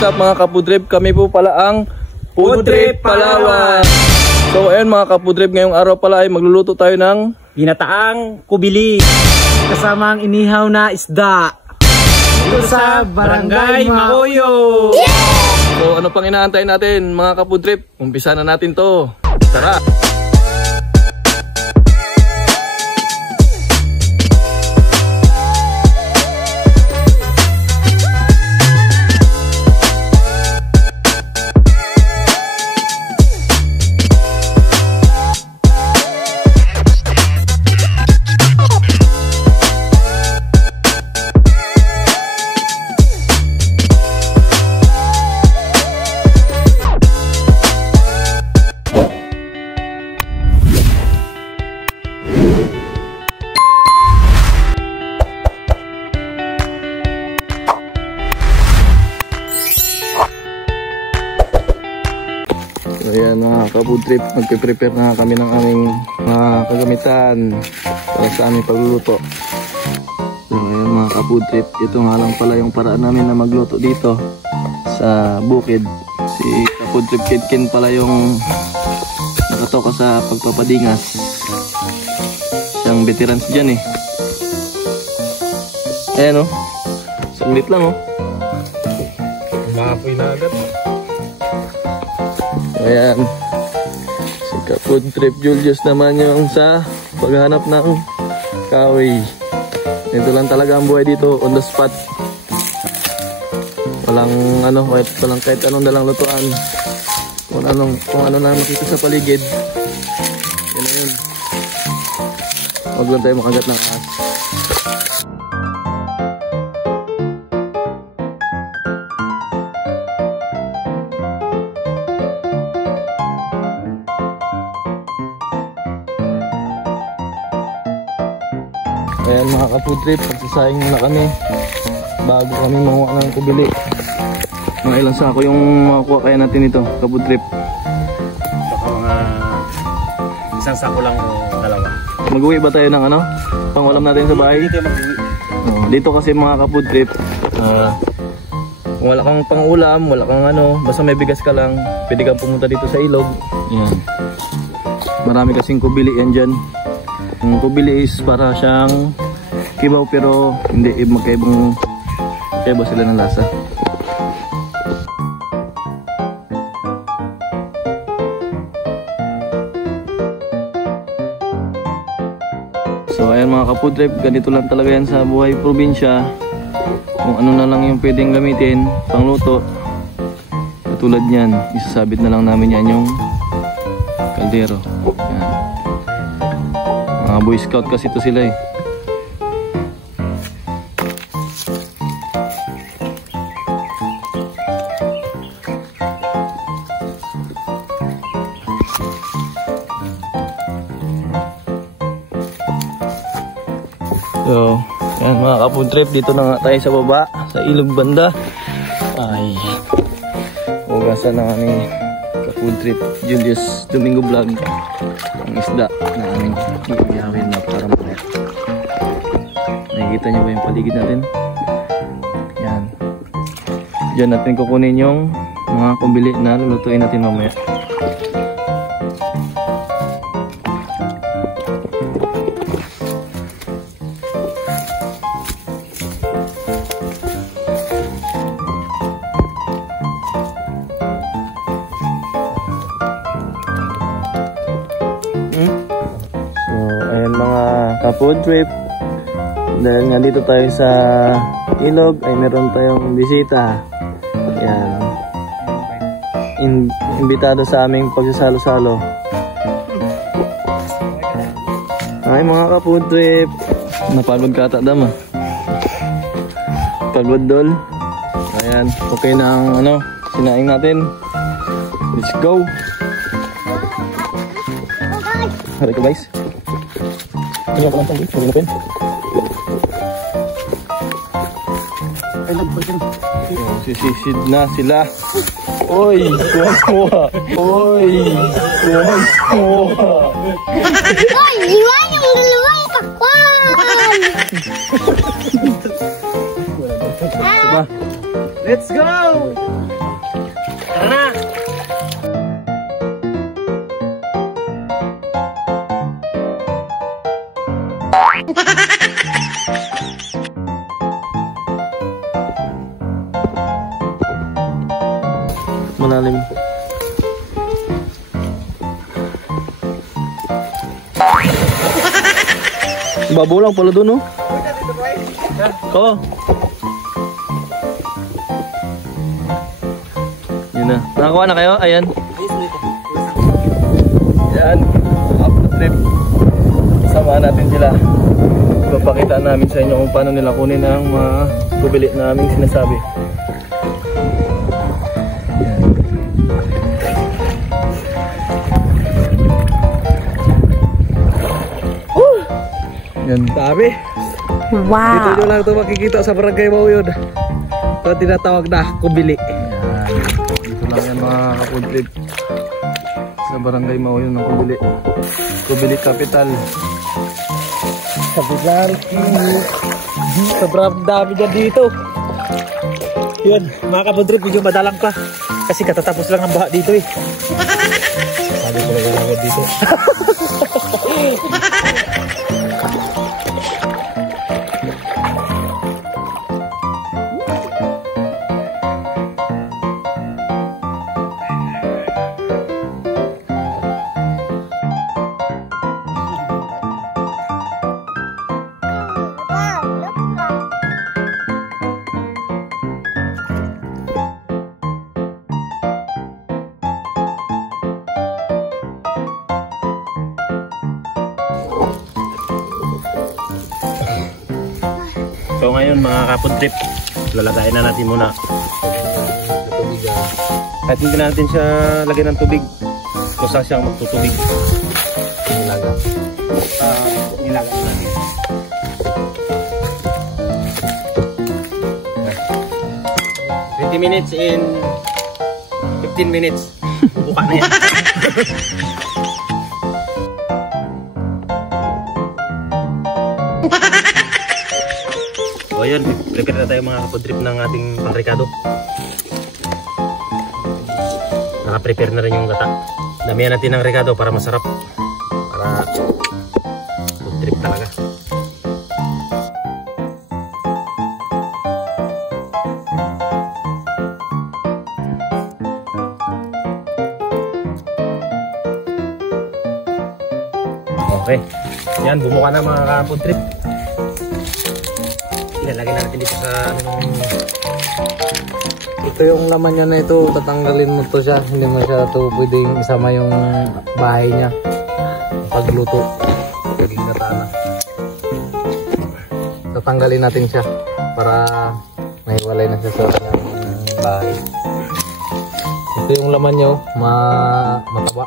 What's up mga kapudrip? Kami po pala ang Foodtrip Palawan. So ayun mga kapudrip, ngayong araw pala ay magluluto tayo ng ginataang kubili kasama ang inihaw na isda dito sa Barangay Maoyo. So ano pang inaantay natin mga kapudrip? Umpisa na natin to. Tara! Ayan mga kapudrip, magpe-prepare na kami ng aming mga kagamitan para sa aming pagluluto. So ayan mga kapudrip, ito nga lang pala yung paraan namin na magluto dito sa bukid. Si Kapudrip Kidkin pala yung nakatoka sa pagpapadingas. Siyang veterans dyan eh. Ayan o, saglit lang o. Maapoy na agad. Ayan, si Kapudrip Julius naman yung sa paghanap ng kahoy. Ito lang talaga ang buhay dito, on the spot. Walang ano, walang kahit anong dalang lutuan. Kung ano na makita sa paligid. Yan na yun. Huwag lang tayo makagat ng ahas. Ayan mga kapudrip, pagsasayang muna kami bago kami makuha ng kubili. Mga ilang sako yung makuha kaya natin ito, kapudrip? Baka mga isang sako lang o dalawa. Mag-uwi ba tayo ng ano? Pangulam natin sa bahay? Dito mag-uwi. Dito kasi mga kapudrip, kung wala kang pangulam, wala kang ano, basta may bigas ka lang, pwede kang pumunta dito sa ilog. Yan. Marami kasing kubili yan dyan. Yung kubili is para siyang kibaw pero hindi magkaiba sila ng lasa. So ayan mga kapudrip, ganito lang talaga yan sa buhay probinsya. Kung ano na lang yung pwedeng gamitin pangluto, katulad yan, isasabit na lang namin yan yung kaldero. Yan. Mga Boy Scout kasi ito sila eh. So, yan mga kapudrip, dito na nga tayo sa baba, sa ilog banda. Ay, hugasan na kami Kapudrip Julius Domingo Vlog ang isda na aming gagawin na para mamaya. Nakikita nyo ba yung paligid natin? Yan. Diyan natin kukunin yung mga kumbili na lulutuin natin mamaya. Kapudrip, dahil nga dito tayo sa ilog ay meron tayong bisita. Yan, imbitado sa aming pagsasalo-salo. Ay mga kapudrip, napagod ka ata dama. Pagod dol. Ayan, okay na ang ano, sinaing natin. Let's go. Hari ka guys. Ini ako lang pang dito, pagulupin. Ay, nagpagin. Sisisid na sila. Oy, kuha. Oy, kuha. Oy, iwan yung dalawang pakwan. Ba? Let's go! Tara na! Malalim. Babaw lang pala doon, oh. Oo. Yun na. Nakakuha na kayo? Ayan. Yan. Up the trip. Samahan natin sila. Ipapakita namin sa inyo kung paano nila kunin ang mga bubili naming sinasabi. Yan. Sabi. Wow! Dito nyo lang ito makikita sa barangay Mauyod. Ito tinatawag na kubili. Yan. Dito lang yan mga kapudlip. Sa barangay Mauyod ng kubili. Kubili Capital. Kapital. Sobrang dami dyan dito. Yun, mga kabudrip, medyo madalang pa. Kasi katatapos lang ang baha dito eh. Sabi ko lang dito. So ngayon mga kapudrip, lalagayin na natin muna. Kahit hindi natin siya lagyan ng tubig, kusa siyang magtutubig. Nilaga. Nilaga natin. 20 minutes in 15 minutes. Buka na yan. So ayun, prepare na tayo mga kapodrip ng ating panrikado. Naka-prepare na rin yung gata. Damihan natin ng ricado para masarap. Para food trip talaga. Okay. Yan, bumuka na mga food trip. Ilalagay na natin dito sa Ito yung laman niya na ito, tatanggalin mo to siya. Hindi mo siya ito pwedeng isama yung bahay niya. Pagluto. Paging natana. Tatanggalin natin siya para mahiwalay na siya sa kanyang bahay. Ito yung laman niya, mataba.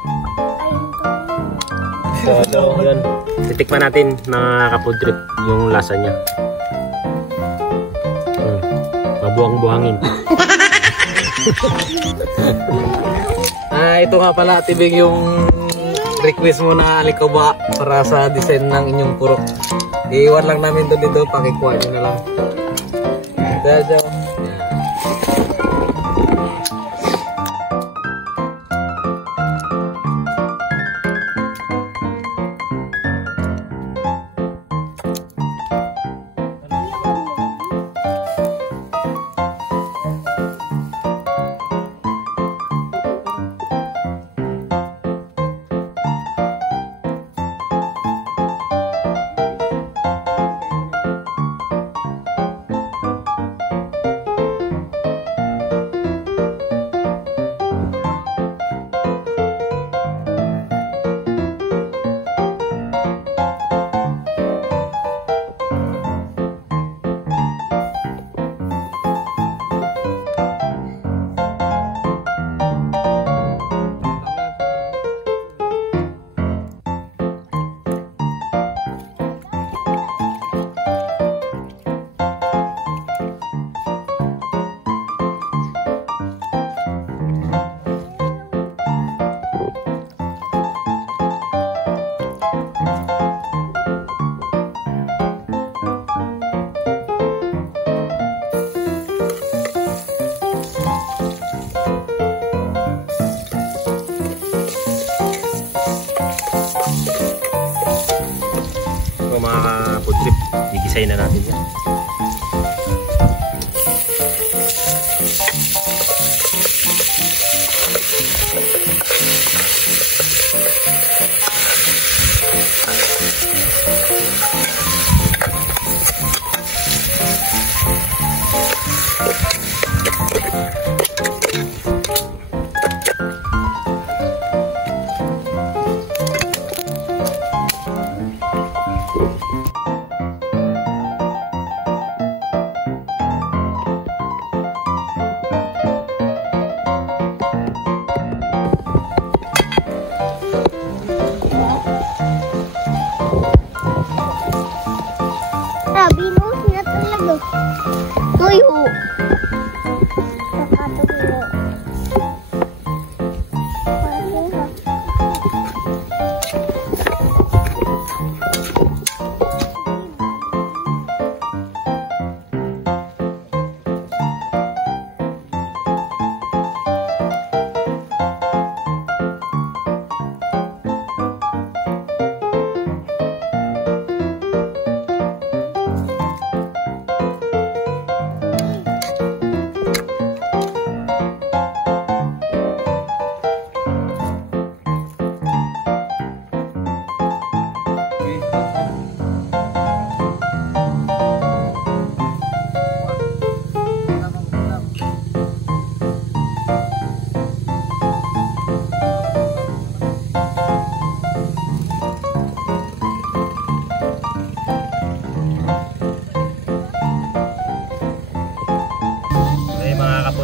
So yun, titikman natin mga kapodrip yung lasa niya. Mabuhang-buhangin. Ito nga pala, tibing yung request mo na alikoba para sa design ng inyong purok. Iiwan lang namin to dito, pakikuha nyo na lang. Ito. trip. Gigisayin na natin yan. Sabi mo, sila talaga. Tuyo. Nakatuyo.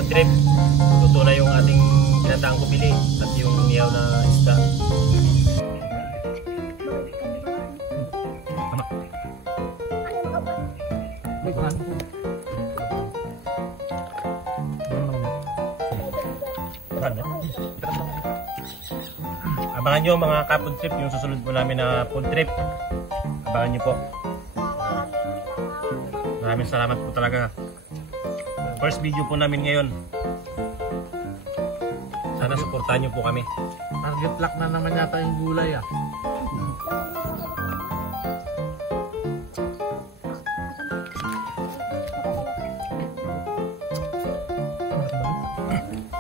Trip, luto na yung ating ginataang kubili at yung niyaw na isda. Abangan nyo mga ka-food trip yung susunod po namin na food trip. Abangan nyo po. Maraming salamat po talaga. First video po namin ngayon. Sana suportahan nyo po kami. Target lock na naman yata yung gulay ah.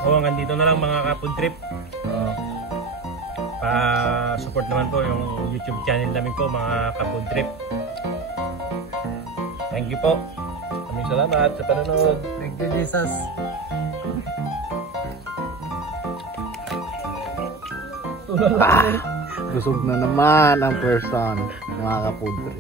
Hanggang dito na lang mga ka-food trip. Pa-support naman po yung YouTube channel namin po mga ka-food trip. Thank you po. Maraming salamat sa panonood. Thank you, Jesus. Busog na naman ang person, mga ka-food trip.